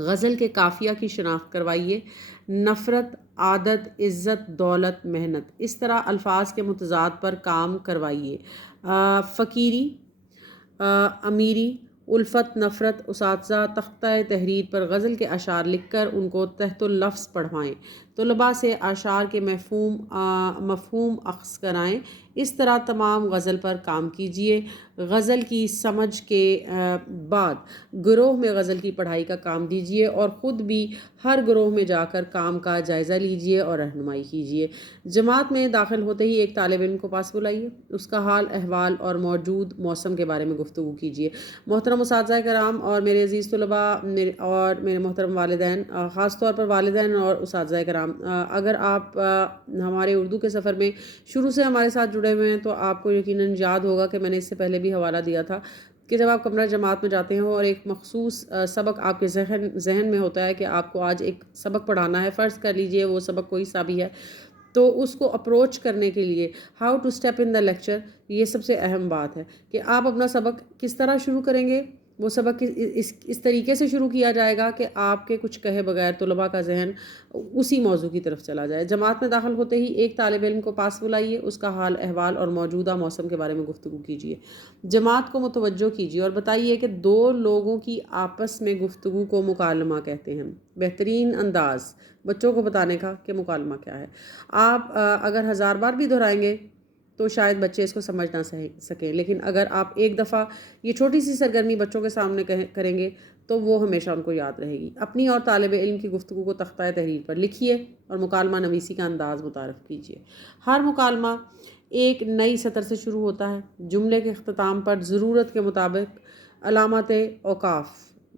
غزل کے قافیہ کی شناخت کروائیے۔ نفرت، عادت، عزت، دولت، محنت، اس طرح الفاظ کے متضاد پر کام کروائیے۔ فقیری، امیری، الفت، نفرت، اساتذہ، تختہ تحریر پر غزل کے اشعار لکھ کر ان کو تحت اللفظ پڑھوائیں۔ طلباء سے اشعار کے مفہوم اخذ کرائیں۔ اس طرح تمام غزل پر کام کیجیے۔ غزل کی سمجھ کے بعد گروہ میں غزل کی پڑھائی کا کام دیجیے اور خود بھی ہر گروہ میں جا کر کام کا جائزہ لیجیے اور رہنمائی کیجیے۔ جماعت میں داخل ہوتے ہی ایک طالب علم کو پاس بلائیے، اس کا حال احوال اور موجود موسم کے بارے میں گفتگو کیجیے۔ محترم اساتذہ کرام اور میرے عزیز طلباء اور میرے محترم والدین، خاص طور پر والدین اور اساتذہ کرام، اگر آپ ہمارے اردو کے سفر میں شروع سے ہمارے ساتھ جڑے ہوئے ہیں تو آپ کو یقیناً یاد ہوگا کہ میں نے اس سے پہلے بھی حوالہ دیا تھا کہ جب آپ کمرہ جماعت میں جاتے ہیں اور ایک مخصوص سبق آپ کے ذہن میں ہوتا ہے کہ آپ کو آج ایک سبق پڑھانا ہے، فرض کر لیجئے وہ سبق کوئی سا بھی ہے، تو اس کو اپروچ کرنے کے لیے how to step in the lecture, یہ سب سے اہم بات ہے کہ آپ اپنا سبق کس طرح شروع کریں گے۔ وہ سبق اس طریقے سے شروع کیا جائے گا کہ آپ کے کچھ کہے بغیر طلباء کا ذہن اسی موضوع کی طرف چلا جائے۔ جماعت میں داخل ہوتے ہی ایک طالب علم کو پاس بلائیے، اس کا حال احوال اور موجودہ موسم کے بارے میں گفتگو کیجیے۔ جماعت کو متوجہ کیجیے اور بتائیے کہ دو لوگوں کی آپس میں گفتگو کو مکالمہ کہتے ہیں۔ بہترین انداز بچوں کو بتانے کا کہ مکالمہ کیا ہے۔ آپ اگر 1000 بار بھی دہرائیں گے تو شاید بچے اس کو سمجھ نہ سکیں، لیکن اگر آپ ایک دفعہ یہ چھوٹی سی سرگرمی بچوں کے سامنے کریں گے تو وہ ہمیشہ ان کو یاد رہے گی۔ اپنی اور طالب علم کی گفتگو کو تختہ تحریر پر لکھیے اور مکالمہ نویسی کا انداز متعارف کیجیے۔ ہر مکالمہ ایک نئی سطر سے شروع ہوتا ہے۔ جملے کے اختتام پر ضرورت کے مطابق علامات اوقاف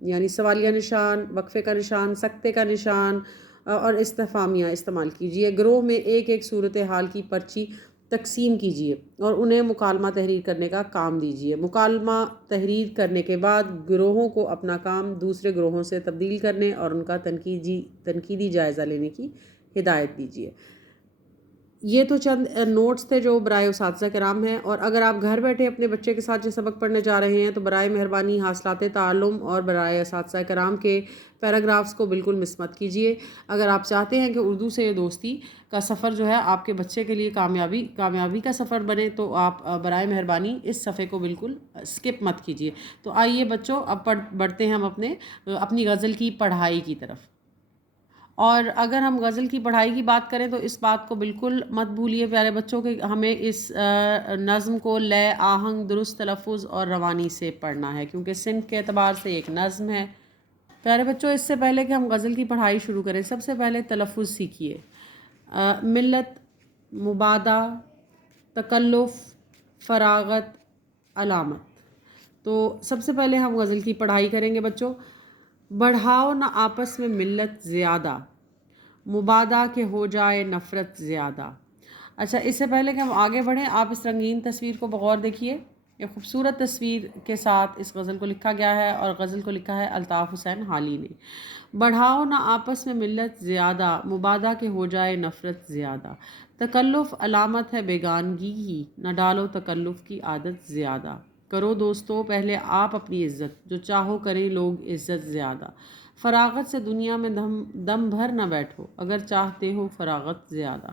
یعنی سوالیہ نشان، وقفے کا نشان، سکتے کا نشان اور استفہامیہ استعمال کیجیے۔ گروہ میں ایک ایک صورتحال کی پرچی تقسیم کیجیے اور انہیں مکالمہ تحریر کرنے کا کام دیجیے۔ مکالمہ تحریر کرنے کے بعد گروہوں کو اپنا کام دوسرے گروہوں سے تبدیل کرنے اور ان کا تنقیدی جائزہ لینے کی ہدایت دیجیے۔ یہ تو چند نوٹس تھے جو برائے اساتذہ کرام ہیں، اور اگر آپ گھر بیٹھے اپنے بچے کے ساتھ جو سبق پڑھنے جا رہے ہیں تو برائے مہربانی حاصلات تعلم اور برائے اساتذہ کرام کے پیراگرافز کو بالکل مس مت کیجیے۔ اگر آپ چاہتے ہیں کہ اردو سے دوستی کا سفر جو ہے آپ کے بچے کے لیے کامیابی کا سفر بنے تو آپ برائے مہربانی اس صفحے کو بالکل سکپ مت کیجیے۔ تو آئیے بچوں، اب بڑھتے ہیں ہم اپنی غزل کی پڑھائی کی طرف۔ اور اگر ہم غزل کی پڑھائی کی بات کریں تو اس بات کو بالکل مت بھولیے پیارے بچوں کہ ہمیں اس نظم کو لے، آہنگ، درست تلفظ اور روانی سے پڑھنا ہے، کیونکہ صنف کے اعتبار سے ایک نظم ہے۔ پیارے بچوں، اس سے پہلے کہ ہم غزل کی پڑھائی شروع کریں، سب سے پہلے تلفظ سیکھیے۔ ملت، مبادہ، تکلف، فراغت، علامت۔ تو سب سے پہلے ہم غزل کی پڑھائی کریں گے بچوں۔ بڑھاؤ نہ آپس میں ملت زیادہ، مبادہ کہ ہو جائے نفرت زیادہ۔ اچھا، اس سے پہلے کہ ہم آگے بڑھیں، آپ اس رنگین تصویر کو بغور دیکھیے۔ یہ خوبصورت تصویر کے ساتھ اس غزل کو لکھا گیا ہے اور غزل کو لکھا ہے الطاف حسین حالی نے۔ بڑھاؤ نہ آپس میں ملت زیادہ، مبادہ کہ ہو جائے نفرت زیادہ۔ تکلف علامت ہے بیگانگی کی، نہ ڈالو تکلف کی عادت زیادہ۔ کرو دوستو پہلے آپ اپنی عزت، جو چاہو کریں لوگ عزت زیادہ۔ فراغت سے دنیا میں دم بھر نہ بیٹھو، اگر چاہتے ہو فراغت زیادہ۔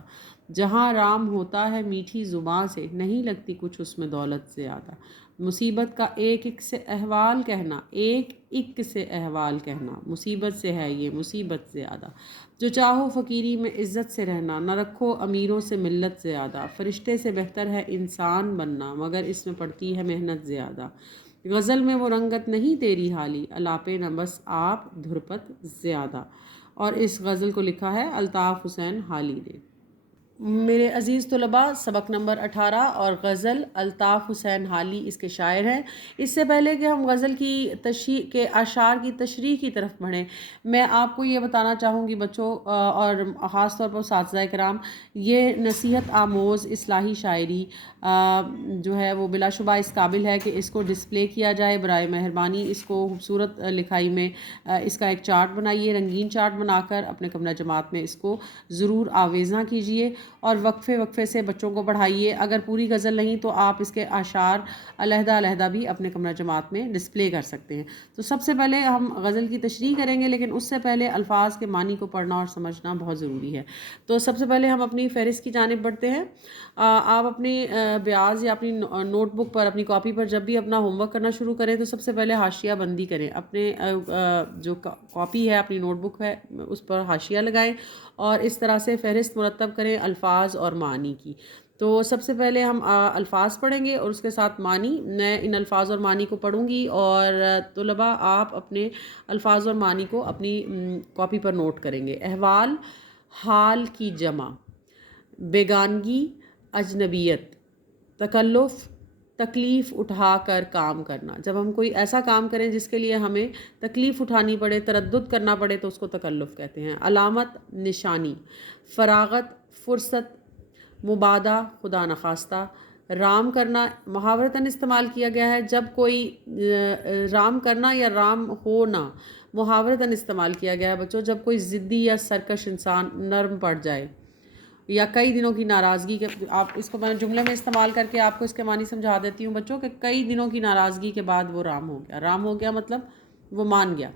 جہاں رام ہوتا ہے میٹھی زباں سے، نہیں لگتی کچھ اس میں دولت زیادہ۔ مصیبت کا ایک ایک سے احوال کہنا، ایک ایک سے احوال کہنا، مصیبت سے ہے یہ مصیبت زیادہ۔ جو چاہو فقیری میں عزت سے رہنا، نہ رکھو امیروں سے ملت زیادہ۔ فرشتے سے بہتر ہے انسان بننا، مگر اس میں پڑتی ہے محنت زیادہ۔ غزل میں وہ رنگت نہیں تیری حالی، الاپے نہ بس آپ دھرپت زیادہ۔ اور اس غزل کو لکھا ہے الطاف حسین حالی نے۔ میرے عزیز طلباء، سبق نمبر 18 اور غزل الطاف حسین حالی اس کے شاعر ہیں۔ اس سے پہلے کہ ہم غزل کی اشعار کی تشریح کی طرف بڑھیں، میں آپ کو یہ بتانا چاہوں گی بچوں اور خاص طور پر اساتذہ کرام، یہ نصیحت آموز اصلاحی شاعری جو ہے وہ بلا شبہ اس قابل ہے کہ اس کو ڈسپلے کیا جائے۔ برائے مہربانی اس کو خوبصورت لکھائی میں اس کا ایک چارٹ بنائیے، رنگین چارٹ بنا کر اپنے کمرہ جماعت میں اس کو ضرور آویزاں کیجیے۔ اور وقفے وقفے سے بچوں کو پڑھائیے. اگر پوری غزل نہیں تو آپ اس کے اشعار علیحدہ علیحدہ بھی اپنے کمرہ جماعت میں ڈسپلے کر سکتے ہیں. تو سب سے پہلے ہم غزل کی تشریح کریں گے، لیکن اس سے پہلے الفاظ کے معنی کو پڑھنا اور سمجھنا بہت ضروری ہے. تو سب سے پہلے ہم اپنی فہرست کی جانب بڑھتے ہیں. آپ اپنی بیاض یا اپنی نوٹ بک پر، اپنی کاپی پر جب بھی اپنا ہوم ورک کرنا شروع کریں تو سب سے پہلے حاشیہ بندی کریں. اپنے جو کاپی ہے، اپنی نوٹ بک ہے، اس پر حاشیہ لگائیں اور اس طرح سے فہرست مرتب کریں الفاظ اور معنی کی. تو سب سے پہلے ہم الفاظ پڑھیں گے اور اس کے ساتھ معنی. میں ان الفاظ اور معنی کو پڑھوں گی اور طلباء آپ اپنے الفاظ اور معنی کو اپنی کاپی پر نوٹ کریں گے. احوال، حال کی جمع. بیگانگی، اجنبیت. تکلف، تکلیف اٹھا کر کام کرنا. جب ہم کوئی ایسا کام کریں جس کے لیے ہمیں تکلیف اٹھانی پڑے، تردد کرنا پڑے، تو اس کو تکلف کہتے ہیں. علامت، نشانی. فراغت، فرصت. مبادہ، خدا نخواستہ. رام کرنا محاورتاً استعمال کیا گیا ہے. جب کوئی رام کرنا یا رام ہونا محاورتاً استعمال کیا گیا ہے بچوں، جب کوئی ضدی یا سرکش انسان نرم پڑ جائے یا کئی دنوں کی ناراضگی کے. آپ اس کو میں جملے میں استعمال کر کے آپ کو اس کے معنی سمجھا دیتی ہوں بچوں، کہ کئی دنوں کی ناراضگی کے بعد وہ رام ہو گیا. رام ہو گیا مطلب وہ مان گیا.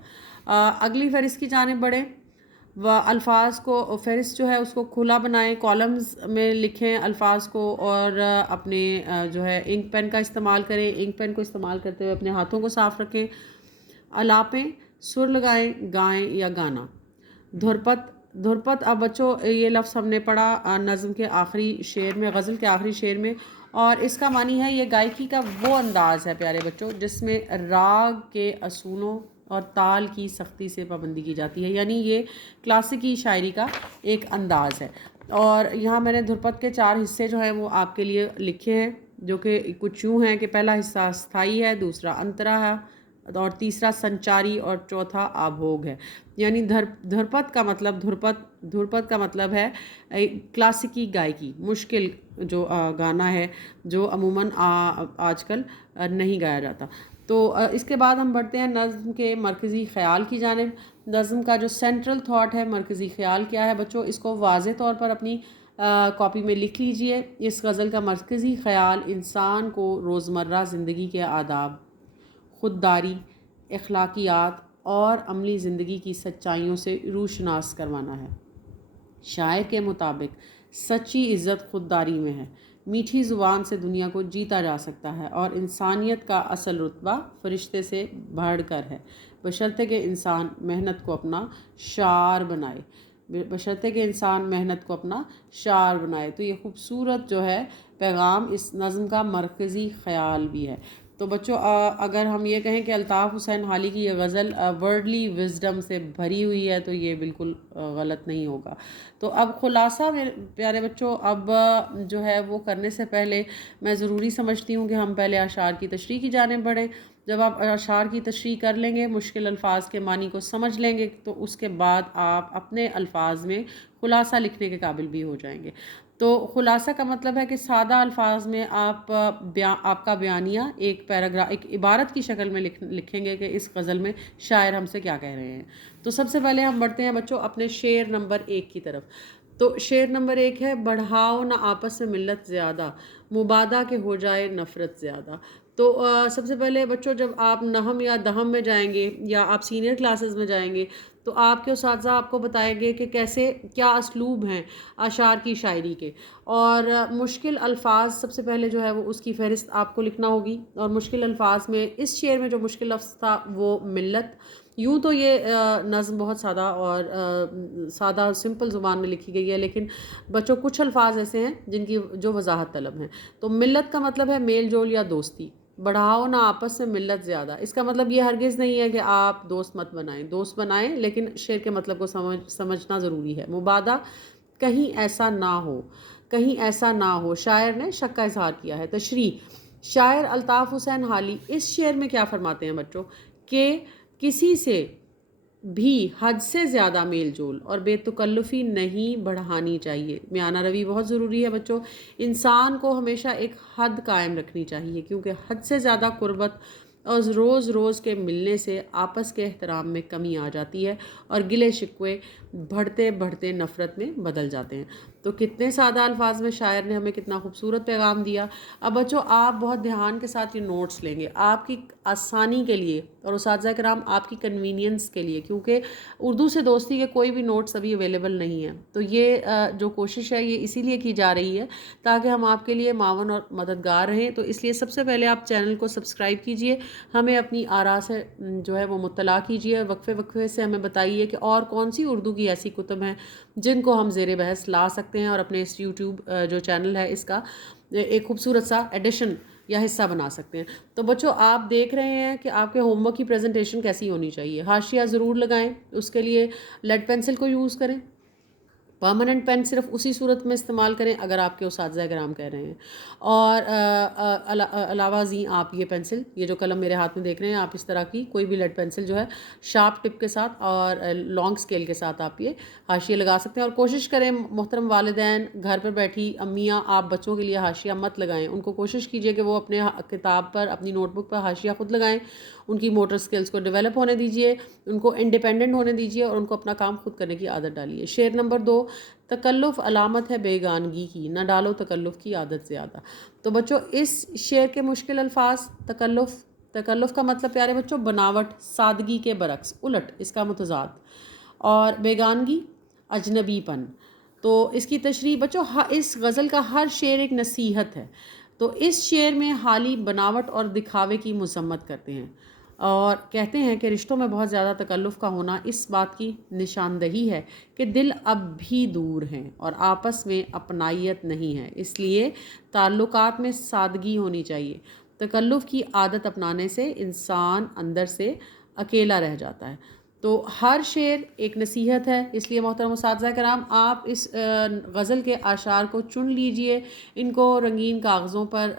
اگلی فہرست کی جانب بڑھیں. و الفاظ کو، فہرست جو ہے اس کو کھلا بنائیں، کالمز میں لکھیں الفاظ کو اور اپنے جو ہے انک پین کا استعمال کریں. انک پین کو استعمال کرتے ہوئے اپنے ہاتھوں کو صاف رکھیں. الاپیں، سر لگائیں، گائیں یا گانا. دھرپت. دھرپت اب بچوں یہ لفظ ہم نے پڑھا نظم کے آخری شعر میں، غزل کے آخری شعر میں، اور اس کا معنی ہے یہ گائیکی کا وہ انداز ہے پیارے بچوں جس میں راگ کے اصولوں اور تال کی سختی سے پابندی کی جاتی ہے. یعنی یہ کلاسیکی شاعری کا ایک انداز ہے. اور یہاں میں نے دھرپت کے 4 حصے جو ہیں وہ آپ کے لیے لکھے ہیں، جو کہ کچھ یوں ہیں کہ پہلا حصہ استھائی ہے، دوسرا انترا ہے، اور تیسرا سنچاری، اور چوتھا آبھوگ ہے. یعنی دھرپت کا مطلب دھرپت کا مطلب ہے کلاسیکی گائیکی، مشکل جو گانا ہے جو عموماً آج کل نہیں گایا جاتا. تو اس کے بعد ہم بڑھتے ہیں نظم کے مرکزی خیال کی جانب. نظم کا جو سینٹرل تھاٹ ہے، مرکزی خیال کیا ہے بچوں، اس کو واضح طور پر اپنی کاپی میں لکھ لیجئے. اس غزل کا مرکزی خیال انسان کو روزمرہ زندگی کے آداب، خودداری، اخلاقیات اور عملی زندگی کی سچائیوں سے روشناس کروانا ہے. شاعر کے مطابق سچی عزت خودداری میں ہے. میٹھی زبان سے دنیا کو جیتا جا سکتا ہے اور انسانیت کا اصل رتبہ فرشتے سے بڑھ کر ہے، بشرطے کہ انسان محنت کو اپنا شعار بنائے. بشرطے کہ انسان محنت کو اپنا شعار بنائے. تو یہ خوبصورت جو ہے پیغام اس نظم کا مرکزی خیال بھی ہے. تو بچوں اگر ہم یہ کہیں کہ الطاف حسین حالی کی یہ غزل ورڈلی وزڈم سے بھری ہوئی ہے تو یہ بالکل غلط نہیں ہوگا. تو اب خلاصہ میرے پیارے بچوں، اب جو ہے وہ کرنے سے پہلے میں ضروری سمجھتی ہوں کہ ہم پہلے اشعار کی تشریح کی جانب بڑھیں. جب آپ اشعار کی تشریح کر لیں گے، مشکل الفاظ کے معنی کو سمجھ لیں گے، تو اس کے بعد آپ اپنے الفاظ میں خلاصہ لکھنے کے قابل بھی ہو جائیں گے. تو خلاصہ کا مطلب ہے کہ سادہ الفاظ میں آپ کا بیانیہ ایک پیراگراف، ایک عبارت کی شکل میں لکھیں گے کہ اس غزل میں شاعر ہم سے کیا کہہ رہے ہیں. تو سب سے پہلے ہم بڑھتے ہیں بچوں اپنے شعر نمبر 1 کی طرف. تو شعر نمبر 1 ہے: بڑھاؤ نہ آپس میں ملت زیادہ، مبادہ کہ ہو جائے نفرت زیادہ. تو سب سے پہلے بچوں جب آپ نحم یا دہم میں جائیں گے یا آپ سینئر کلاسز میں جائیں گے تو آپ کے اساتذہ آپ کو بتائیں گے کہ کیسے کیا اسلوب ہیں اشعار کی شاعری کے. اور مشکل الفاظ سب سے پہلے جو ہے وہ اس کی فہرست آپ کو لکھنا ہوگی. اور مشکل الفاظ میں اس شعر میں جو مشکل لفظ تھا وہ ملت. یوں تو یہ نظم بہت سادہ سمپل زبان میں لکھی گئی ہے، لیکن بچوں کچھ الفاظ ایسے ہیں جن کی جو وضاحت طلب ہیں. تو ملت کا مطلب ہے میل جول یا دوستی. بڑھاؤ نہ آپس میں ملت زیادہ، اس کا مطلب یہ ہرگز نہیں ہے کہ آپ دوست مت بنائیں، دوست بنائیں لیکن شعر کے مطلب کو سمجھنا ضروری ہے. مبادہ، کہیں ایسا نہ ہو، کہیں ایسا نہ ہو. شاعر نے شک کا اظہار کیا ہے. تشریح: شاعر الطاف حسین حالی اس شعر میں کیا فرماتے ہیں بچوں کہ کسی سے بھی حد سے زیادہ میل جول اور بے تکلفی نہیں بڑھانی چاہیے. میانہ روی بہت ضروری ہے بچوں. انسان کو ہمیشہ ایک حد قائم رکھنی چاہیے، کیونکہ حد سے زیادہ قربت اور روز روز کے ملنے سے آپس کے احترام میں کمی آ جاتی ہے اور گلے شکوے بڑھتے بڑھتے نفرت میں بدل جاتے ہیں. تو کتنے سادہ الفاظ میں شاعر نے ہمیں کتنا خوبصورت پیغام دیا۔ اب بچوں آپ بہت دھیان کے ساتھ یہ نوٹس لیں گے آپ کی آسانی کے لیے اور اساتذہ کرام آپ کی کنوینئنس کے لیے، کیونکہ اردو سے دوستی کے کوئی بھی نوٹس ابھی اویلیبل نہیں ہیں۔ تو یہ جو کوشش ہے یہ اسی لیے کی جا رہی ہے تاکہ ہم آپ کے لیے معاون اور مددگار رہیں۔ تو اس لیے سب سے پہلے آپ چینل کو سبسکرائب کیجئے، ہمیں اپنی آراء سے جو ہے وہ مطلع کیجئے، وقفے وقفے سے ہمیں بتائیے کہ اور کون سی اردو کی ایسی کتب ہیں جن کو ہم زیر بحث لا سکتے ہیں اور اپنے اس یوٹیوب جو چینل ہے اس کا ایک خوبصورت سا ایڈیشن یا حصہ بنا سکتے ہیں۔ تو بچوں آپ دیکھ رہے ہیں کہ آپ کے ہوم ورک کی پریزنٹیشن کیسی ہونی چاہیے، حاشیہ ضرور لگائیں، اس کے لیے لیڈ پینسل کو یوز کریں، پرماننٹ پین صرف اسی صورت میں استعمال کریں اگر آپ کے اساتذہ کرام کہہ رہے ہیں، اور علاوہ ازیں آپ یہ پینسل، یہ جو قلم میرے ہاتھ میں دیکھ رہے ہیں، آپ اس طرح کی کوئی بھی لیڈ پینسل جو ہے شارپ ٹپ کے ساتھ اور لانگ اسکیل کے ساتھ آپ یہ حاشیے لگا سکتے ہیں۔ اور کوشش کریں محترم والدین، گھر پر بیٹھی امیاں آپ بچوں کے لیے حاشیہ مت لگائیں، ان کو کوشش کیجئے کہ وہ اپنے کتاب پر، اپنی نوٹ بک پر حاشیہ خود لگائیں، ان کی موٹر سکلز کو ڈیولپ ہونے دیجئے، ان کو انڈیپینڈنٹ ہونے دیجئے اور ان کو اپنا کام خود کرنے کی عادت ڈالیے۔ شعر نمبر 2، تکلف علامت ہے بیگانگی کی، نہ ڈالو تکلف کی عادت زیادہ۔ تو بچوں اس شعر کے مشکل الفاظ، تکلف کا مطلب پیارے بچوں بناوٹ، سادگی کے برعکس، الٹ اس کا متضاد، اور بیگانگی اجنبی پن۔ تو اس کی تشریح بچوں، اس غزل کا ہر شعر ایک نصیحت ہے، تو اس شعر میں حالی بناوٹ اور دکھاوے کی مذمت کرتے ہیں اور کہتے ہیں کہ رشتوں میں بہت زیادہ تکلف کا ہونا اس بات کی نشاندہی ہے کہ دل اب بھی دور ہیں اور آپس میں اپنائیت نہیں ہے، اس لیے تعلقات میں سادگی ہونی چاہیے۔ تکلف کی عادت اپنانے سے انسان اندر سے اکیلا رہ جاتا ہے۔ تو ہر شعر ایک نصیحت ہے، اس لیے محترم اساتذہ کرام آپ اس غزل کے اشعار کو چن لیجئے، ان کو رنگین کاغذوں پر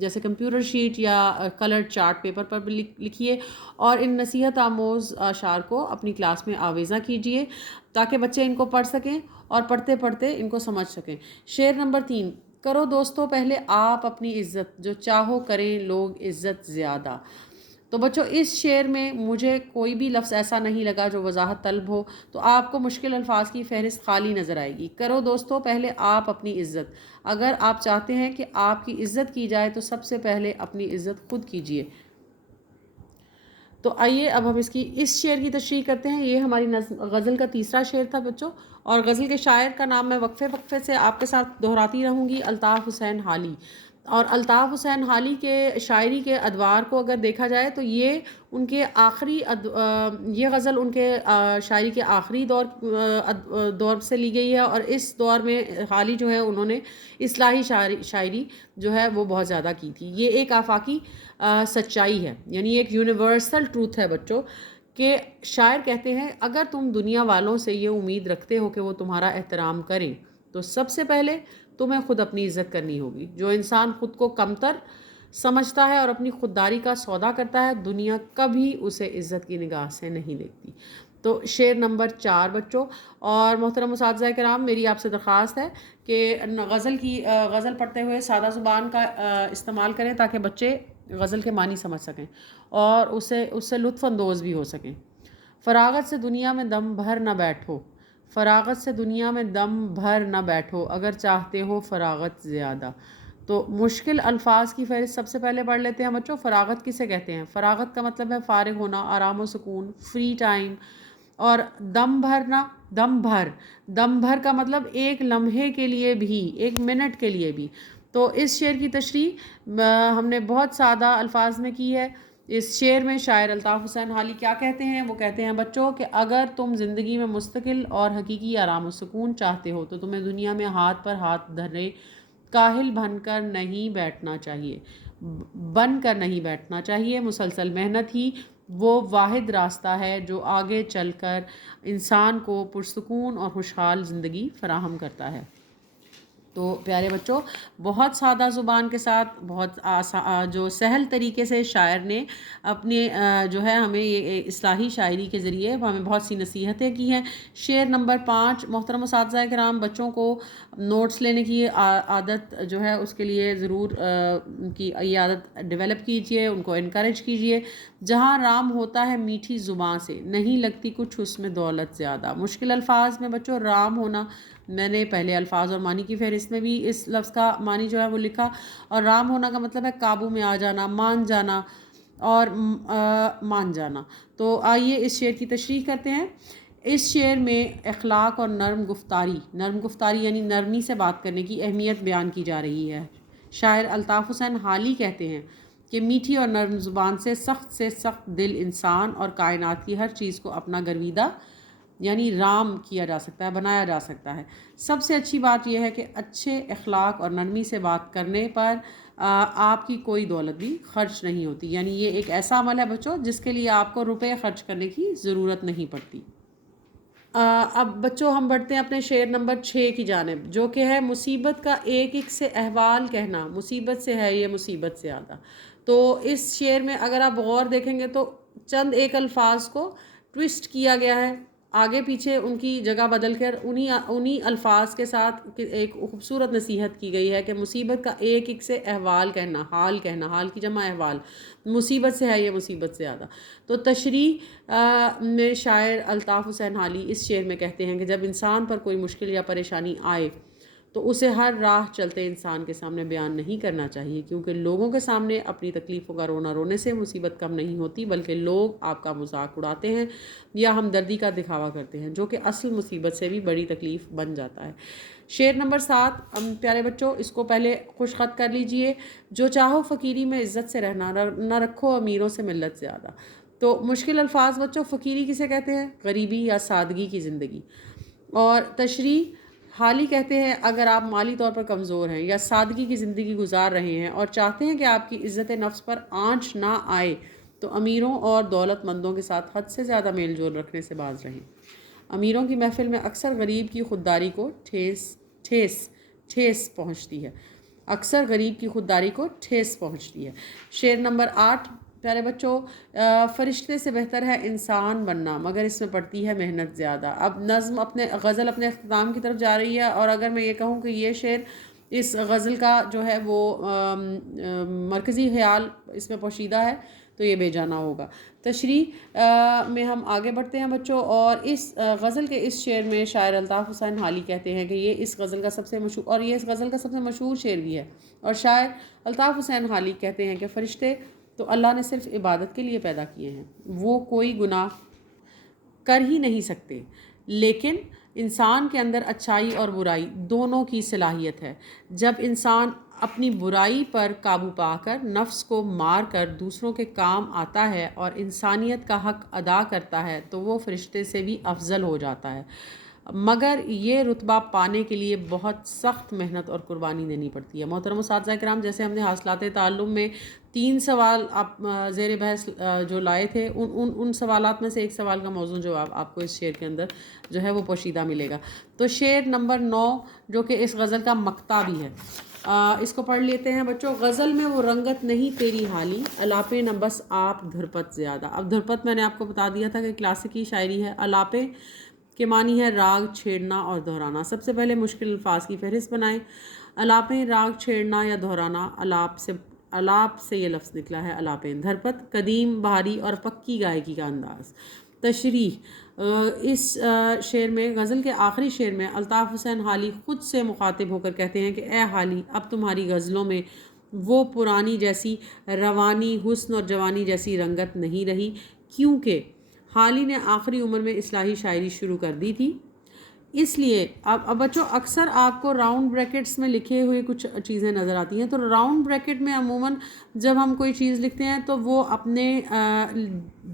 جیسے کمپیوٹر شیٹ یا کلر چارٹ پیپر پر بھی لکھیے اور ان نصیحت آموز اشعار کو اپنی کلاس میں آویزاں کیجئے تاکہ بچے ان کو پڑھ سکیں اور پڑھتے پڑھتے ان کو سمجھ سکیں۔ شعر نمبر 3، کرو دوستو پہلے آپ اپنی عزت، جو چاہو کریں لوگ عزت زیادہ۔ تو بچوں اس شعر میں مجھے کوئی بھی لفظ ایسا نہیں لگا جو وضاحت طلب ہو، تو آپ کو مشکل الفاظ کی فہرست خالی نظر آئے گی۔ کرو دوستو پہلے آپ اپنی عزت، اگر آپ چاہتے ہیں کہ آپ کی عزت کی جائے تو سب سے پہلے اپنی عزت خود کیجئے۔ تو آئیے اب ہم اس شعر کی تشریح کرتے ہیں۔ یہ ہماری غزل کا تیسرا شعر تھا بچوں، اور غزل کے شاعر کا نام میں وقفے وقفے سے آپ کے ساتھ دہراتی رہوں گی، الطاف حسین حالی۔ اور الطاف حسین حالی کے شاعری کے ادوار کو اگر دیکھا جائے تو یہ ان کے یہ غزل ان کے شاعری کے آخری دور سے لی گئی ہے، اور اس دور میں حالی جو ہے انہوں نے اصلاحی شاعری جو ہے وہ بہت زیادہ کی تھی۔ یہ ایک آفاقی سچائی ہے، یعنی ایک یونیورسل ٹروتھ ہے بچوں، کہ شاعر کہتے ہیں اگر تم دنیا والوں سے یہ امید رکھتے ہو کہ وہ تمہارا احترام کریں تو سب سے پہلے تمہیں خود اپنی عزت کرنی ہوگی۔ جو انسان خود کو کمتر سمجھتا ہے اور اپنی خودداری کا سودا کرتا ہے، دنیا کبھی اسے عزت کی نگاہ سے نہیں دیکھتی۔ تو شعر نمبر 4 بچوں، اور محترم اساتذہ کرام میری آپ سے درخواست ہے کہ غزل پڑھتے ہوئے سادہ زبان کا استعمال کریں تاکہ بچے غزل کے معنی سمجھ سکیں اور اس سے لطف اندوز بھی ہو سکیں۔ فراغت سے دنیا میں دم بھر نہ بیٹھو، فراغت سے دنیا میں دم بھر نہ بیٹھو، اگر چاہتے ہو فراغت زیادہ۔ تو مشکل الفاظ کی فہرست سب سے پہلے پڑھ لیتے ہیں بچوں۔ فراغت کسے کہتے ہیں؟ فراغت کا مطلب ہے فارغ ہونا، آرام و سکون، فری ٹائم۔ اور دم بھرنا، دم بھر کا مطلب ایک لمحے کے لیے بھی، ایک منٹ کے لیے بھی۔ تو اس شعر کی تشریح ہم نے بہت سادہ الفاظ میں کی ہے۔ اس شعر میں شاعر الطاف حسین حالی کیا کہتے ہیں؟ وہ کہتے ہیں بچوں کہ اگر تم زندگی میں مستقل اور حقیقی آرام و سکون چاہتے ہو تو تمہیں دنیا میں ہاتھ پر ہاتھ دھرے کاہل بن کر نہیں بیٹھنا چاہیے، مسلسل محنت ہی وہ واحد راستہ ہے جو آگے چل کر انسان کو پرسکون اور خوشحال زندگی فراہم کرتا ہے۔ تو پیارے بچوں، بہت سادہ زبان کے ساتھ، بہت جو سہل طریقے سے شاعر نے اپنے جو ہے ہمیں یہ اصلاحی شاعری کے ذریعے ہمیں بہت سی نصیحتیں کی ہیں۔ شعر نمبر 5، محترم اساتذہ کرام بچوں کو نوٹس لینے کی عادت جو ہے اس کے لیے ضرور ان کی یہ عادت ڈیولپ کیجئے، ان کو انکریج کیجئے۔ جہاں رام ہوتا ہے میٹھی زباں سے، نہیں لگتی کچھ اس میں دولت زیادہ۔ مشکل الفاظ میں بچوں رام ہونا میں نے پہلے الفاظ اور معنی کی فہرست میں بھی اس لفظ کا معنی جو ہے وہ لکھا، اور رام ہونا کا مطلب ہے قابو میں آ جانا، مان جانا اور مان جانا۔ تو آئیے اس شعر کی تشریح کرتے ہیں۔ اس شعر میں اخلاق اور نرم گفتاری یعنی نرمی سے بات کرنے کی اہمیت بیان کی جا رہی ہے۔ شاعر الطاف حسین حالی کہتے ہیں کہ میٹھی اور نرم زبان سے سخت دل انسان اور کائنات کی ہر چیز کو اپنا گرویدہ یعنی رام کیا جا سکتا ہے، بنایا جا سکتا ہے۔ سب سے اچھی بات یہ ہے کہ اچھے اخلاق اور نرمی سے بات کرنے پر آپ کی کوئی دولت بھی خرچ نہیں ہوتی، یعنی یہ ایک ایسا عمل ہے بچوں جس کے لیے آپ کو روپے خرچ کرنے کی ضرورت نہیں پڑتی۔ اب بچوں ہم بڑھتے ہیں اپنے شعر نمبر 6 کی جانب، جو کہ ہے مصیبت کا ایک ایک سے احوال کہنا، مصیبت سے ہے یہ مصیبت سے زیادہ۔ تو اس شعر میں اگر آپ غور دیکھیں گے تو چند ایک الفاظ کو ٹویسٹ کیا گیا ہے، آگے پیچھے ان کی جگہ بدل کر انہی الفاظ کے ساتھ ایک خوبصورت نصیحت کی گئی ہے کہ مصیبت کا ایک ایک سے احوال کہنا، حال کی جمع احوال، مصیبت سے ہے یہ مصیبت سے زیادہ۔ تو تشریح میں شاعر الطاف حسین حالی اس شعر میں کہتے ہیں کہ جب انسان پر کوئی مشکل یا پریشانی آئے تو اسے ہر راہ چلتے انسان کے سامنے بیان نہیں کرنا چاہیے، کیونکہ لوگوں کے سامنے اپنی تکلیفوں کا رونے سے مصیبت کم نہیں ہوتی، بلکہ لوگ آپ کا مذاق اڑاتے ہیں یا ہمدردی کا دکھاوا کرتے ہیں، جو کہ اصل مصیبت سے بھی بڑی تکلیف بن جاتا ہے۔ شعر نمبر 7 پیارے بچوں، اس کو پہلے خوش خط کر لیجئے۔ جو چاہو فقیری میں عزت سے رہنا، نہ رکھو امیروں سے ملت زیادہ۔ تو مشکل الفاظ بچوں، فقیری کسے کہتے ہیں؟ غریبی یا سادگی کی زندگی۔ اور تشریح حالی کہتے ہیں اگر آپ مالی طور پر کمزور ہیں یا سادگی کی زندگی گزار رہے ہیں اور چاہتے ہیں کہ آپ کی عزت نفس پر آنچ نہ آئے تو امیروں اور دولت مندوں کے ساتھ حد سے زیادہ میل جول رکھنے سے باز رہیں۔ امیروں کی محفل میں اکثر غریب کی خودداری کو ٹھیس پہنچتی ہے، اکثر غریب کی خودداری کو ٹھیس پہنچتی ہے۔ شعر نمبر 8 پیارے بچوں، فرشتے سے بہتر ہے انسان بننا مگر اس میں پڑتی ہے محنت زیادہ۔ اب غزل اپنے اختتام کی طرف جا رہی ہے، اور اگر میں یہ کہوں کہ یہ شعر اس غزل کا جو ہے وہ مرکزی خیال اس میں پوشیدہ ہے تو یہ بے جانا ہوگا۔ تشریح میں ہم آگے بڑھتے ہیں بچوں، اور اس غزل کے اس شعر میں شاعر الطاف حسین حالی کہتے ہیں کہ یہ اس غزل کا سب سے مشہور شعر بھی ہے، اور شاعر الطاف حسین حالی کہتے ہیں کہ فرشتے تو اللہ نے صرف عبادت کے لیے پیدا کیے ہیں، وہ کوئی گناہ کر ہی نہیں سکتے، لیکن انسان کے اندر اچھائی اور برائی دونوں کی صلاحیت ہے۔ جب انسان اپنی برائی پر قابو پا کر نفس کو مار کر دوسروں کے کام آتا ہے اور انسانیت کا حق ادا کرتا ہے تو وہ فرشتے سے بھی افضل ہو جاتا ہے، مگر یہ رتبہ پانے کے لیے بہت سخت محنت اور قربانی دینی پڑتی ہے۔ محترم اساتذہ کرام، جیسے ہم نے حاصلات تعلم میں 3 سوال آپ زیر بحث جو لائے تھے، ان سوالات میں سے ایک سوال کا موضوع جواب آپ کو اس شعر کے اندر جو ہے وہ پوشیدہ ملے گا۔ تو شعر نمبر 9 جو کہ اس غزل کا مقطع بھی ہے، اس کو پڑھ لیتے ہیں بچوں۔ غزل میں وہ رنگت نہیں تیری حالی، الاپے نہ بس آپ دھرپت زیادہ۔ اب دھرپت میں نے آپ کو بتا دیا تھا کہ کلاسیکی شاعری ہے۔ الاپے کے معنی ہے راگ چھیڑنا اور دہرانا۔ سب سے پہلے مشکل الفاظ کی فہرست بنائیں۔ الاپیں راگ چھیڑنا یا دہرانا، الاپ سے یہ لفظ نکلا ہے الاپیں۔ دھرپت قدیم، بھاری اور پکی گائیکی کا انداز۔ تشریح اس شعر میں، غزل کے آخری شعر میں الطاف حسین حالی خود سے مخاطب ہو کر کہتے ہیں کہ اے حالی، اب تمہاری غزلوں میں وہ پرانی جیسی روانی، حسن اور جوانی جیسی رنگت نہیں رہی، کیونکہ حالی نے آخری عمر میں اصلاحی شاعری شروع کر دی تھی۔ اس لیے اب بچوں اکثر آپ کو راؤنڈ بریکٹس میں لکھے ہوئے کچھ چیزیں نظر آتی ہیں، تو راؤنڈ بریکٹ میں عموماً جب ہم کوئی چیز لکھتے ہیں تو وہ اپنے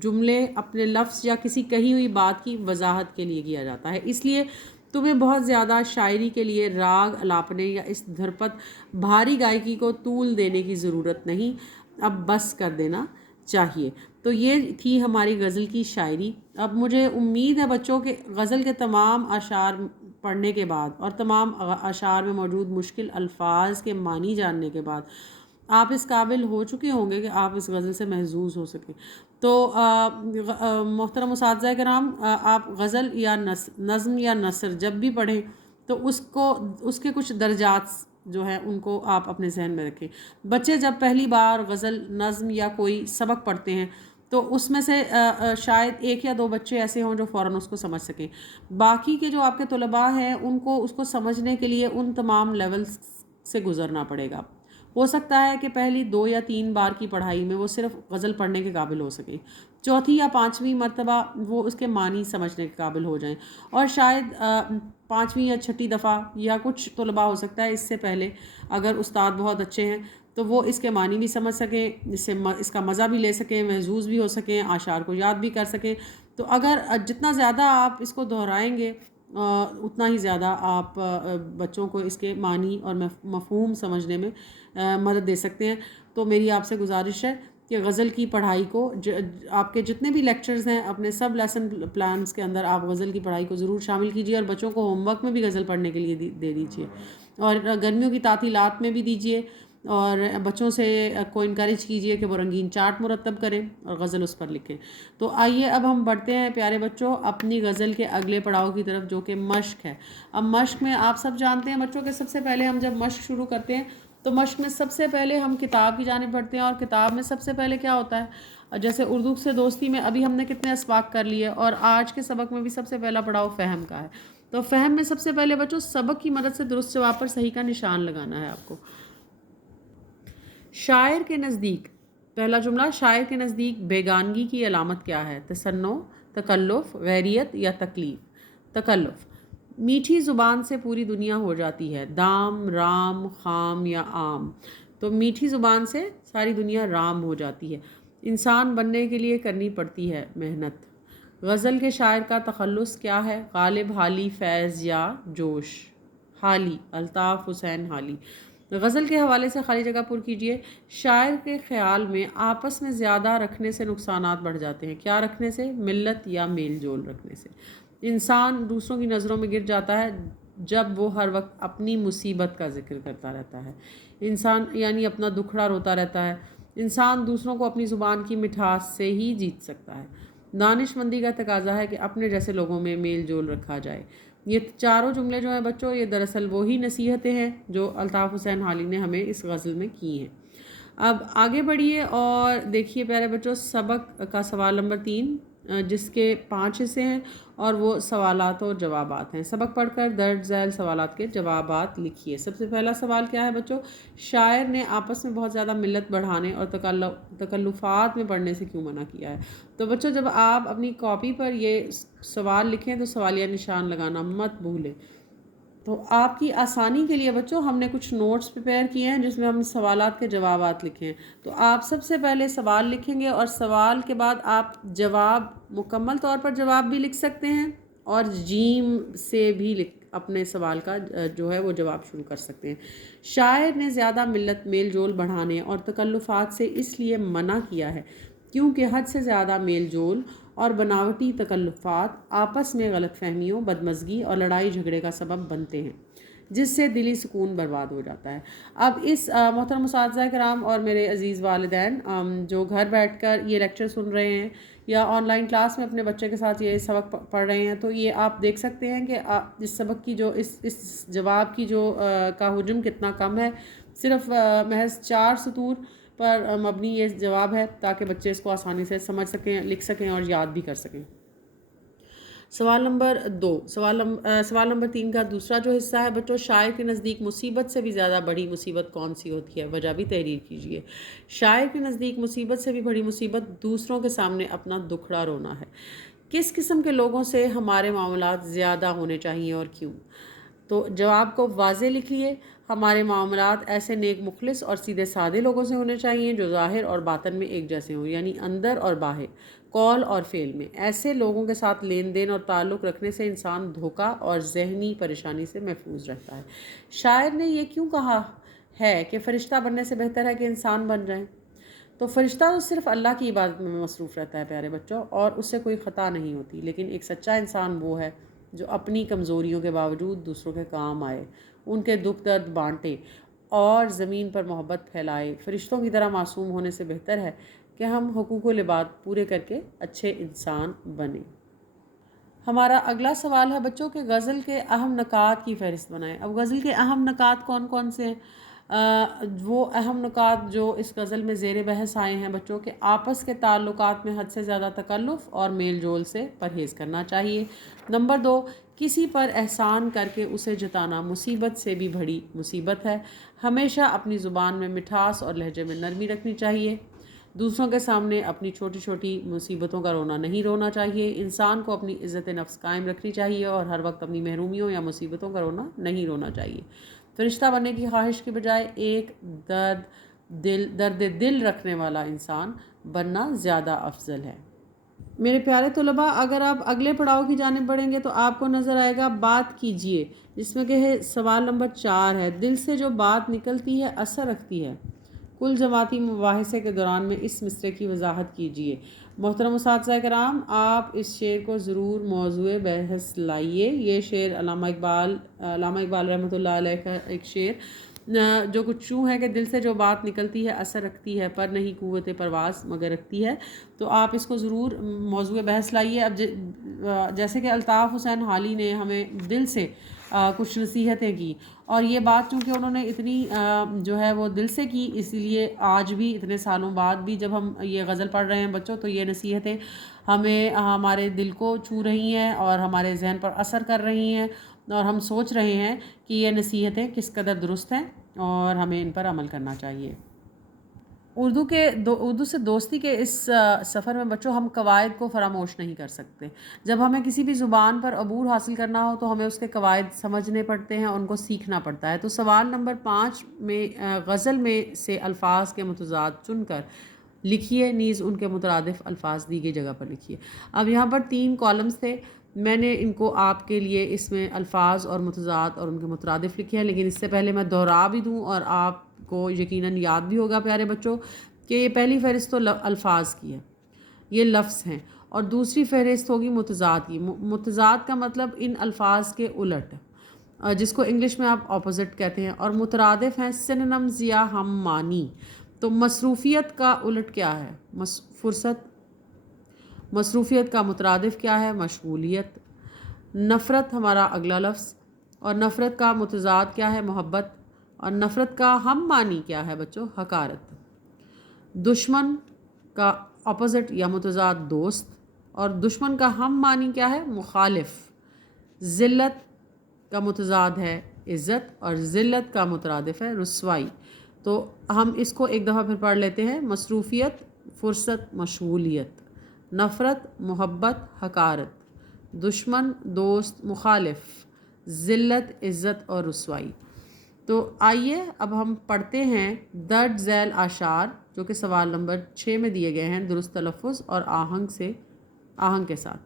جملے، اپنے لفظ یا کسی کہی ہوئی بات کی وضاحت کے لیے کیا جاتا ہے۔ اس لیے تمہیں بہت زیادہ شاعری کے لیے راگ الاپنے یا اس دھرپت بھاری گائیکی کو طول دینے کی ضرورت نہیں، اب بس کر دینا چاہیے۔ تو یہ تھی ہماری غزل کی شاعری۔ اب مجھے امید ہے بچوں کہ غزل کے تمام اشعار پڑھنے کے بعد اور تمام اشعار میں موجود مشکل الفاظ کے معنی جاننے کے بعد آپ اس قابل ہو چکے ہوں گے کہ آپ اس غزل سے محظوظ ہو سکیں۔ تو محترم اساتذہ کرام، آپ غزل یا نظم یا نثر جب بھی پڑھیں تو اس کے کچھ درجات جو ہیں ان کو آپ اپنے ذہن میں رکھیں۔ بچے جب پہلی بار غزل، نظم یا کوئی سبق پڑھتے ہیں تو اس میں سے شاید ایک یا دو بچے ایسے ہوں جو فوراً اس کو سمجھ سکیں. باقی کے جو آپ کے طلباء ہیں ان کو اس کو سمجھنے کے لیے ان تمام لیولز سے گزرنا پڑے گا. ہو سکتا ہے کہ پہلی 2 یا 3 بار کی پڑھائی میں وہ صرف غزل پڑھنے کے قابل ہو سکیں، چوتھی یا 5ویں مرتبہ وہ اس کے معنی سمجھنے کے قابل ہو جائیں، اور شاید 5ویں یا 6ٹھی دفعہ یا کچھ طلباء ہو سکتا ہے اس سے پہلے اگر استاد بہت اچھے ہیں تو وہ اس کے معنی بھی سمجھ سکیں، اس کا مزہ بھی لے سکیں، محظوظ بھی ہو سکیں، اعشار کو یاد بھی کر سکیں. تو اگر جتنا زیادہ آپ اس کو دہرائیں گے اتنا ہی زیادہ آپ بچوں کو اس کے معنی اور مفہوم سمجھنے میں مدد دے سکتے ہیں. تو میری آپ سے گزارش ہے کہ غزل کی پڑھائی کو آپ کے جتنے بھی لیکچرز ہیں اپنے سب لیسن پلانز کے اندر آپ غزل کی پڑھائی کو ضرور شامل کیجیے، اور بچوں کو ہوم ورک میں بھی غزل پڑھنے کے لیے دے دیجیے، اور گرمیوں کی تعطیلات میں بھی دیجیے، اور بچوں سے کو انکریج کیجیے کہ وہ رنگین چارٹ مرتب کریں اور غزل اس پر لکھیں. تو آئیے اب ہم بڑھتے ہیں پیارے بچوں اپنی غزل کے اگلے پڑاؤ کی طرف، جو کہ مشق ہے. اب مشق میں آپ سب جانتے ہیں بچوں کہ سب سے پہلے ہم جب مشق شروع کرتے ہیں تو مشق میں سب سے پہلے ہم کتاب کی جانب بڑھتے ہیں، اور کتاب میں سب سے پہلے کیا ہوتا ہے، جیسے اردو سے دوستی میں ابھی ہم نے کتنے اسباق کر لیے، اور آج کے سبق میں بھی سب سے پہلا پڑاؤ فہم کا ہے. تو فہم میں سب سے پہلے بچوں سبق کی مدد سے درست جواب پر صحیح کا نشان لگانا ہے آپ کو. شاعر کے نزدیک، پہلا جملہ، شاعر کے نزدیک بیگانگی کی علامت کیا ہے؟ تصنع، تکلف، غیریت یا تکلیف؟ تکلف. میٹھی زبان سے پوری دنیا ہو جاتی ہے، دام، رام، خام یا عام؟ تو میٹھی زبان سے ساری دنیا رام ہو جاتی ہے. انسان بننے کے لیے کرنی پڑتی ہے محنت. غزل کے شاعر کا تخلص کیا ہے؟ غالب، حالی، فیض یا جوش؟ حالی، الطاف حسین حالی. غزل کے حوالے سے خالی جگہ پر کیجیے. شاعر کے خیال میں آپس میں زیادہ رکھنے سے نقصانات بڑھ جاتے ہیں. کیا رکھنے سے؟ ملت یا میل جول رکھنے سے. انسان دوسروں کی نظروں میں گر جاتا ہے جب وہ ہر وقت اپنی مصیبت کا ذکر کرتا رہتا ہے. انسان یعنی اپنا دکھڑا روتا رہتا ہے. انسان دوسروں کو اپنی زبان کی مٹھاس سے ہی جیت سکتا ہے. دانش مندی کا تقاضا ہے کہ اپنے جیسے لوگوں میں میل جول رکھا جائے. یہ چاروں جملے جو ہیں بچوں، یہ دراصل وہی نصیحتیں ہیں جو الطاف حسین حالی نے ہمیں اس غزل میں کی ہیں. اب آگے بڑھیے اور دیکھیے پیارے بچوں سبق کا سوال نمبر 3، جس کے 5 حصے ہیں اور وہ سوالات اور جوابات ہیں. سبق پڑھ کر درج ذیل سوالات کے جوابات لکھیے. سب سے پہلا سوال کیا ہے بچوں؟ شاعر نے آپس میں بہت زیادہ ملت بڑھانے اور تکلفات میں پڑھنے سے کیوں منع کیا ہے؟ تو بچوں جب آپ اپنی کاپی پر یہ سوال لکھیں تو سوالیہ نشان لگانا مت بھولیں. تو آپ کی آسانی کے لیے بچوں ہم نے کچھ نوٹس پریپیئر کیے ہیں جس میں ہم سوالات کے جوابات لکھے ہیں. تو آپ سب سے پہلے سوال لکھیں گے اور سوال کے بعد آپ جواب مکمل طور پر جواب بھی لکھ سکتے ہیں اور جیم سے بھی اپنے سوال کا جو ہے وہ جواب شروع کر سکتے ہیں. شاعر نے زیادہ ملت میل جول بڑھانے اور تکلفات سے اس لیے منع کیا ہے کیونکہ حد سے زیادہ میل جول اور بناوٹی تکلفات آپس میں غلط فہمیوں، بدمزگی اور لڑائی جھگڑے کا سبب بنتے ہیں، جس سے دلی سکون برباد ہو جاتا ہے. اب اس محترم اساتذہ کرام اور میرے عزیز والدین جو گھر بیٹھ کر یہ لیکچر سن رہے ہیں یا آن لائن کلاس میں اپنے بچے کے ساتھ یہ سبق پڑھ رہے ہیں، تو یہ آپ دیکھ سکتے ہیں کہ اس سبق کی جو اس جواب کی جو کا حجم کتنا کم ہے. صرف محض 4 سطور پر مبنی یہ جواب ہے تاکہ بچے اس کو آسانی سے سمجھ سکیں، لکھ سکیں اور یاد بھی کر سکیں. سوال نمبر 2، سوال نمبر 3 کا دوسرا جو حصہ ہے بچوں، شاعر کے نزدیک مصیبت سے بھی زیادہ بڑی مصیبت کون سی ہوتی ہے؟ وجہ بھی تحریر کیجیے. شاعر کے نزدیک مصیبت سے بھی بڑی مصیبت دوسروں کے سامنے اپنا دکھڑا رونا ہے. کس قسم کے لوگوں سے ہمارے معاملات زیادہ ہونے چاہیے اور کیوں؟ تو جواب کو واضح لکھیے. ہمارے معاملات ایسے نیک مخلص اور سیدھے سادے لوگوں سے ہونے چاہیے جو ظاہر اور باطن میں ایک جیسے ہوں، یعنی اندر اور باہر، قول اور فعل میں. ایسے لوگوں کے ساتھ لین دین اور تعلق رکھنے سے انسان دھوکہ اور ذہنی پریشانی سے محفوظ رہتا ہے. شاعر نے یہ کیوں کہا ہے کہ فرشتہ بننے سے بہتر ہے کہ انسان بن جائیں؟ تو فرشتہ تو صرف اللہ کی عبادت میں مصروف رہتا ہے پیارے بچوں، اور اس سے کوئی خطا نہیں ہوتی. لیکن ایک سچا انسان وہ ہے جو اپنی کمزوریوں کے باوجود دوسروں کے کام آئے، ان کے دکھ درد بانٹے اور زمین پر محبت پھیلائے. فرشتوں کی طرح معصوم ہونے سے بہتر ہے کہ ہم حقوق و لباس پورے کر کے اچھے انسان بنیں. ہمارا اگلا سوال ہے بچوں کہ غزل کے اہم نکات کی فہرست بنائیں. اب غزل کے اہم نکات کون کون سے ہیں؟ وہ اہم نکات جو اس غزل میں زیر بحث آئے ہیں بچوں کے: آپس کے تعلقات میں حد سے زیادہ تکلف اور میل جول سے پرہیز کرنا چاہیے۔ نمبر 2، کسی پر احسان کر کے اسے جتانا مصیبت سے بھی بڑی مصیبت ہے۔ ہمیشہ اپنی زبان میں مٹھاس اور لہجے میں نرمی رکھنی چاہیے۔ دوسروں کے سامنے اپنی چھوٹی چھوٹی مصیبتوں کا رونا نہیں رونا چاہیے۔ انسان کو اپنی عزت نفس قائم رکھنی چاہیے اور ہر وقت اپنی محرومیوں یا مصیبتوں کا رونا نہیں رونا چاہیے۔ فرشتہ بننے کی خواہش کے بجائے ایک درد دل رکھنے والا انسان بننا زیادہ افضل ہے۔ میرے پیارے طلباء، اگر آپ اگلے پڑاؤ کی جانب بڑھیں گے تو آپ کو نظر آئے گا بات کیجئے، جس میں کہ سوال نمبر 4 ہے: دل سے جو بات نکلتی ہے اثر رکھتی ہے۔ کل جماعتی مباحثے کے دوران میں اس مصرعے کی وضاحت کیجیے۔ محترم اساتذہ کرام، آپ اس شعر کو ضرور موضوع بحث لائیے۔ یہ شعر علامہ اقبال رحمۃ اللہ علیہ کا ایک شعر جو کچھ یوں ہے کہ دل سے جو بات نکلتی ہے اثر رکھتی ہے، پر نہیں قوت پرواز مگر رکھتی ہے۔ تو آپ اس کو ضرور موضوع بحث لائیے۔ اب جیسے کہ الطاف حسین حالی نے ہمیں دل سے کچھ نصیحتیں کی، اور یہ بات چونکہ انہوں نے اتنی جو ہے وہ دل سے کی، اسی لیے آج بھی اتنے سالوں بعد بھی جب ہم یہ غزل پڑھ رہے ہیں بچوں، تو یہ نصیحتیں ہمیں ہمارے دل کو چھو رہی ہیں اور ہمارے ذہن پر اثر کر رہی ہیں، اور ہم سوچ رہے ہیں کہ یہ نصیحتیں کس قدر درست ہیں اور ہمیں ان پر عمل کرنا چاہیے۔ اردو سے دوستی کے اس سفر میں بچوں ہم قواعد کو فراموش نہیں کر سکتے۔ جب ہمیں کسی بھی زبان پر عبور حاصل کرنا ہو تو ہمیں اس کے قواعد سمجھنے پڑتے ہیں، ان کو سیکھنا پڑتا ہے۔ تو سوال نمبر 5 میں غزل میں سے الفاظ کے متضاد چن کر لکھیے، نیز ان کے مترادف الفاظ دی گئی جگہ پر لکھیے۔ اب یہاں پر 3 کالمز تھے، میں نے ان کو آپ کے لیے اس میں الفاظ اور متضاد اور ان کے مترادف لکھے ہیں، لیکن اس سے پہلے میں دہرا بھی دوں اور آپ کو یقیناً یاد بھی ہوگا پیارے بچوں کہ یہ پہلی فہرست تو الفاظ کی ہے، یہ لفظ ہیں، اور دوسری فہرست ہوگی متضاد کی۔ متضاد کا مطلب ان الفاظ کے الٹ، جس کو انگلش میں آپ اپوزٹ کہتے ہیں، اور مترادف ہیں سینونمز یا ہم معنی۔ تو مصروفیت کا الٹ کیا ہے؟ فرصت۔ مصروفیت کا مترادف کیا ہے؟ مشغولیت۔ نفرت ہمارا اگلا لفظ، اور نفرت کا متضاد کیا ہے؟ محبت، اور نفرت کا ہم معنی کیا ہے بچوں؟ حقارت۔ دشمن کا اپوزٹ یا متضاد دوست، اور دشمن کا ہم معنی کیا ہے؟ مخالف۔ ذلت کا متضاد ہے عزت، اور ذلت کا مترادف ہے رسوائی۔ تو ہم اس کو ایک دفعہ پھر پڑھ لیتے ہیں: مصروفیت، فرصت، مشغولیت، نفرت، محبت، حقارت، دشمن، دوست، مخالف، ذلت، عزت اور رسوائی۔ تو آئیے اب ہم پڑھتے ہیں درج ذیل اشعار جو کہ سوال نمبر 6 میں دیے گئے ہیں، درست تلفظ اور آہنگ کے ساتھ۔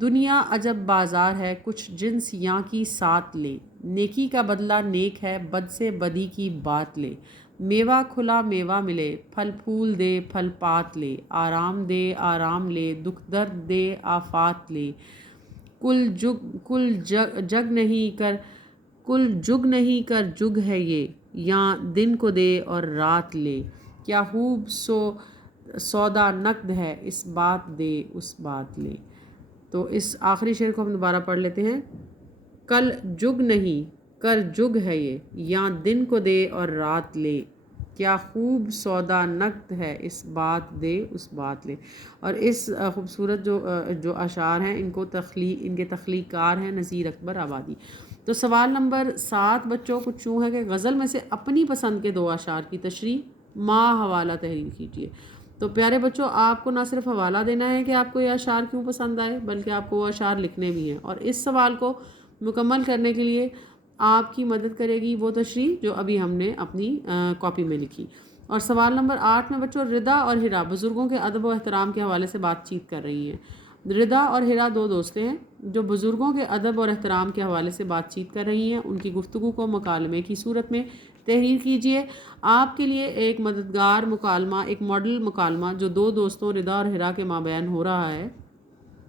دنیا عجب بازار ہے، کچھ جنس یاں کی ساتھ لے، نیکی کا بدلہ نیک ہے، بد سے بدی کی بات لے، میوہ کھلا میوہ ملے، پھل پھول دے پھل پات لے، آرام دے آرام لے، دکھ درد دے آفات لے، کل جگ نہیں کر جگ ہے یہ، یاں دن کو دے اور رات لے، کیا خوب سودا نقد ہے، اس بات دے اس بات لے۔ تو اس آخری شعر کو ہم دوبارہ پڑھ لیتے ہیں: کل جگ نہیں کر جگ ہے یہ، یاں دن کو دے اور رات لے، کیا خوب سودا نقد ہے، اس بات دے اس بات لے۔ اور اس خوبصورت جو اشعار ہیں ان کے تخلیق کار ہیں نذیر اکبر آبادی۔ تو سوال نمبر 7 بچوں کچھ یوں ہے کہ غزل میں سے اپنی پسند کے 2 اشعار کی تشریح حوالہ تحریر کیجیے۔ تو پیارے بچوں، آپ کو نہ صرف حوالہ دینا ہے کہ آپ کو یہ اشعار کیوں پسند آئے، بلکہ آپ کو وہ اشعار لکھنے بھی ہیں، اور اس سوال کو مکمل کرنے کے لیے آپ کی مدد کرے گی وہ تشریح جو ابھی ہم نے اپنی کاپی میں لکھی۔ اور سوال نمبر 8 میں بچوں ردا اور ہرا بزرگوں کے ادب و احترام کے حوالے سے بات چیت کر رہی ہیں۔ ردا اور ہرا 2 دوستیں ہیں جو بزرگوں کے ادب اور احترام کے حوالے سے بات چیت کر رہی ہیں۔ ان کی گفتگو کو مکالمے کی صورت میں تحریر کیجیے۔ آپ کے لیے ایک مددگار مکالمہ، ایک ماڈل مکالمہ جو 2 دوستوں ردا اور ہرا کے مابین ہو رہا ہے،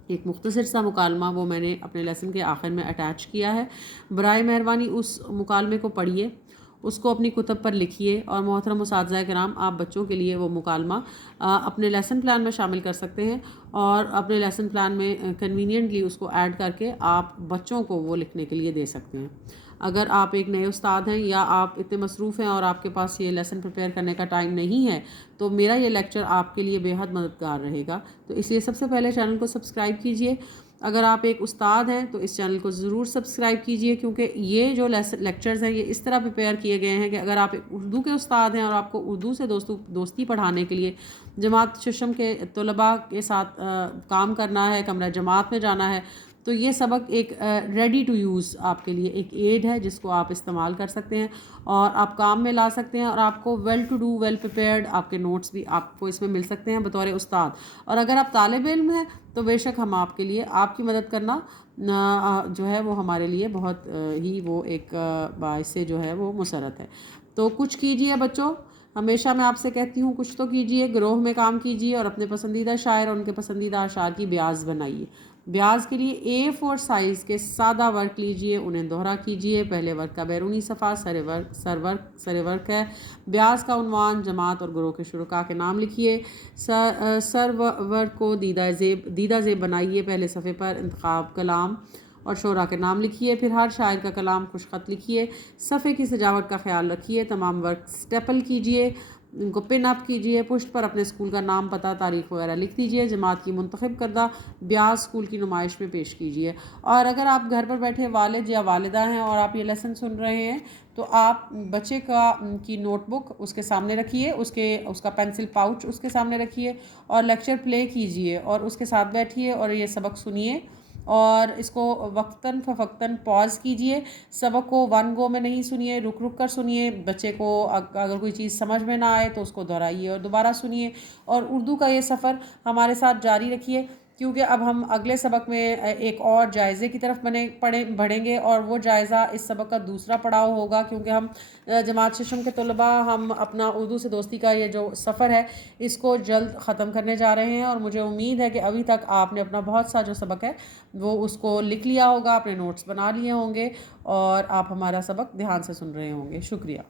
ایک مختصر سا مکالمہ، وہ میں نے اپنے لیسن کے آخر میں اٹیچ کیا ہے۔ برائے مہربانی اس مکالمے کو پڑھیے، اس کو اپنی کتب پر لکھیے، اور محترم اساتذہ کرام، آپ بچوں کے لیے وہ مکالمہ اپنے لیسن پلان میں شامل کر سکتے ہیں، اور اپنے لیسن پلان میں کنوینینٹلی اس کو ایڈ کر کے آپ بچوں کو وہ لکھنے کے لیے دے سکتے ہیں۔ اگر آپ ایک نئے استاد ہیں یا آپ اتنے مصروف ہیں اور آپ کے پاس یہ لیسن پریپیئر کرنے کا ٹائم نہیں ہے تو میرا یہ لیکچر آپ کے لیے بے حد مددگار رہے گا. تو اس لیے سب سے پہلے چینل کو سبسکرائب کیجئے. اگر آپ ایک استاد ہیں تو اس چینل کو ضرور سبسکرائب کیجئے، کیونکہ یہ جو لیکچرز ہیں یہ اس طرح پریپیئر کیے گئے ہیں کہ اگر آپ ایک اردو کے استاد ہیں اور آپ کو اردو سے دوستی پڑھانے کے لیے جماعت ششم کے طلباء کے ساتھ کام کرنا ہے، کمرہ جماعت میں جانا ہے، تو یہ سبق ایک ریڈی ٹو یوز آپ کے لیے ایک ایڈ ہے جس کو آپ استعمال کر سکتے ہیں اور آپ کام میں لا سکتے ہیں، اور آپ کو well to do well prepared آپ کے نوٹس بھی آپ کو اس میں مل سکتے ہیں بطور استاد. اور اگر آپ طالب علم ہیں تو بے شک ہم آپ کے لیے آپ کی مدد کرنا جو ہے وہ ہمارے لیے بہت ہی وہ ایک باعث سے جو ہے وہ مسرت ہے. تو کچھ کیجئے بچوں، ہمیشہ میں آپ سے کہتی ہوں کچھ تو کیجئے، گروہ میں کام کیجئے اور اپنے پسندیدہ شاعر اور ان کے پسندیدہ اشعار کی بیاض بنائیے. بیاض کے لیے A4 سائز کے سادہ ورک لیجئے، انہیں دوہرا کیجئے. پہلے ورک کا بیرونی صفحہ سر ورک ہے. بیاض کا عنوان، جماعت اور گروہ کے شرکاء کے نام لکھیے. سر ورک کو دیدہ زیب بنائیے. پہلے صفحے پر انتخاب کلام اور شعراء کے نام لکھیے، پھر ہر شاعر کا کلام خوش خط لکھیے. صفحے کی سجاوٹ کا خیال رکھیے. تمام ورک سٹیپل کیجئے، ان کو پن اپ کیجئے. پشت پر اپنے اسکول کا نام، پتہ، تاریخ وغیرہ لکھ دیجئے. جماعت کی منتخب کردہ بیاض اسکول کی نمائش میں پیش کیجئے. اور اگر آپ گھر پر بیٹھے والد یا والدہ ہیں اور آپ یہ لیسن سن رہے ہیں تو آپ بچے کی نوٹ بک اس کے سامنے رکھیے، اس کا پینسل پاؤچ اس کے سامنے رکھیے اور لیکچر پلے کیجئے اور اس کے ساتھ بیٹھیے اور یہ سبق سنیے اور اس کو وقتاً فوقتاً پاز کیجئے. سبق کو ون گو میں نہیں سنیے، رک رک کر سنیے. بچے کو اگر کوئی چیز سمجھ میں نہ آئے تو اس کو دہرائیے اور دوبارہ سنیے. اور اردو کا یہ سفر ہمارے ساتھ جاری رکھیے، کیونکہ اب ہم اگلے سبق میں ایک اور جائزے کی طرف بڑھیں گے اور وہ جائزہ اس سبق کا دوسرا پڑاؤ ہوگا، کیونکہ ہم جماعت ششم کے طلباء ہم اپنا اردو سے دوستی کا یہ جو سفر ہے اس کو جلد ختم کرنے جا رہے ہیں. اور مجھے امید ہے کہ ابھی تک آپ نے اپنا بہت سا جو سبق ہے وہ اس کو لکھ لیا ہوگا، اپنے نوٹس بنا لیے ہوں گے اور آپ ہمارا سبق دھیان سے سن رہے ہوں گے. شکریہ.